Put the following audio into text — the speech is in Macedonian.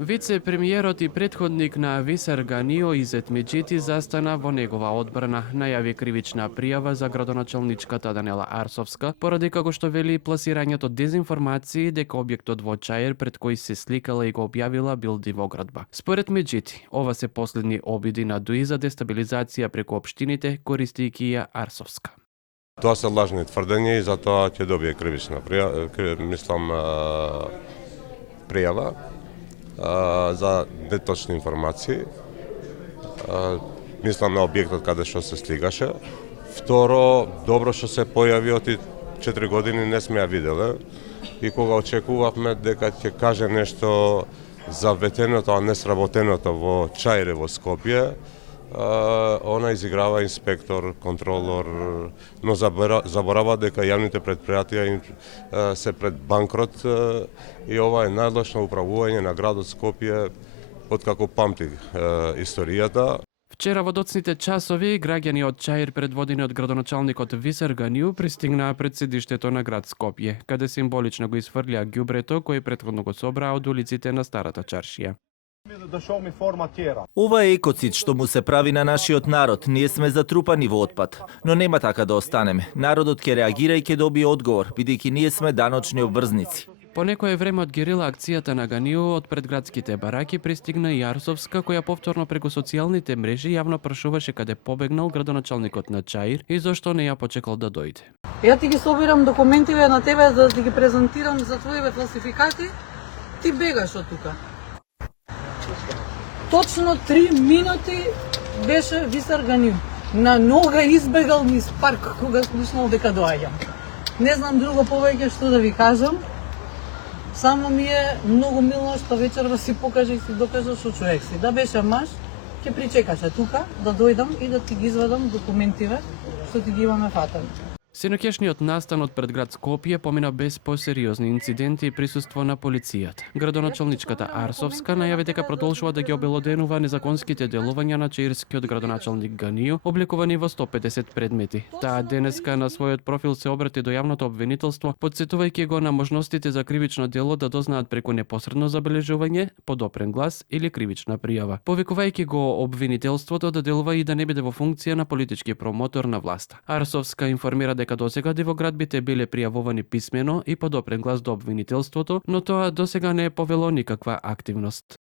Вице-премиерот и претходник на Висер Ганио Изет Меджити застана во негова одбрана, најави кривична пријава за градоначалничката Данела Арсовска, поради како што вели пласирањето дезинформации дека објектот во Чаир пред кој се сликала и го објавила бил дивоградба. Според Меджити, ова се последни обиди на ДУИ за дестабилизација преку општините, користејќи ја Арсовска. Тоа се лажни тврдења и затоа ќе добие кривична пријава за неточни информации. Мислам на објектот каде што се слигаше. Второ, добро што се појави, оти 4 години не сме ја виделе и кога очекувавме дека ќе каже нешто за ветеното, а не сработеното во Чаир во Скопје, она изиграва инспектор, контролор, но заборава дека јавните претпријатија се пред банкрот и ова е најлошно управување на градот Скопје откако памти историјата. Вчера во доцните часови граѓани од Чаир предводени од градоначалникот Висер Ганиу пристигнаа пред седиштето на град Скопје, каде символично го изфрлија ѓубрето кој претходно го собраа од улиците на Старата чаршија. Ова е екоцид што му се прави на нашиот народ. Ние сме затрупани во отпад, но нема така да останеме. Народот ќе реагира и ќе добие одговор, бидејќи ние сме даночни обврзници. По некое време од герила акцијата на Ганиу од предградските бараки пристигна и Арсовска, која повторно преку социјалните мрежи јавно прашуваше каде побегнал градоначалникот на Чаир и зошто не ја почекал да дојде. Ја ти ги собирам документиве на тебе за да ги презентирам за твоите фалсификати, ти бегаш од тука. Точно 3 минути беше Висер Ганиу. На нога избегал низ парк кога слушнал дека доаѓам. Не знам друго повеќе што да ви кажам. Само ми е многу милно што вечерва си покаже и си докажа што човек си. Да беше маж, ќе причекаше тука да дојдам и да ти ги извадам документиве што ти ги имаме фатани. Синоќешниот настан од предград Скопје помина без посериозни инциденти и присуство на полицијата. Градоначалничката Арсовска најави дека продолжува да ги обелоденува незаконските делувања на чаирскиот градоначалник Ганиу, обликувани во 150 предмети. Таа денеска на својот профил се обрати до јавното обвинителство, потсетувајќи го на можностите за кривично дело да дознаат преку непосредно забележување, подопрен глас или кривична пријава. Повикувајќи го обвинителството да делува и да не биде во функција на политички промотор на власта. Арсовска информира дека досега дивоградбите биле пријавувани писмено и подопрен глас до обвинителството, но тоа досега не е повело никаква активност.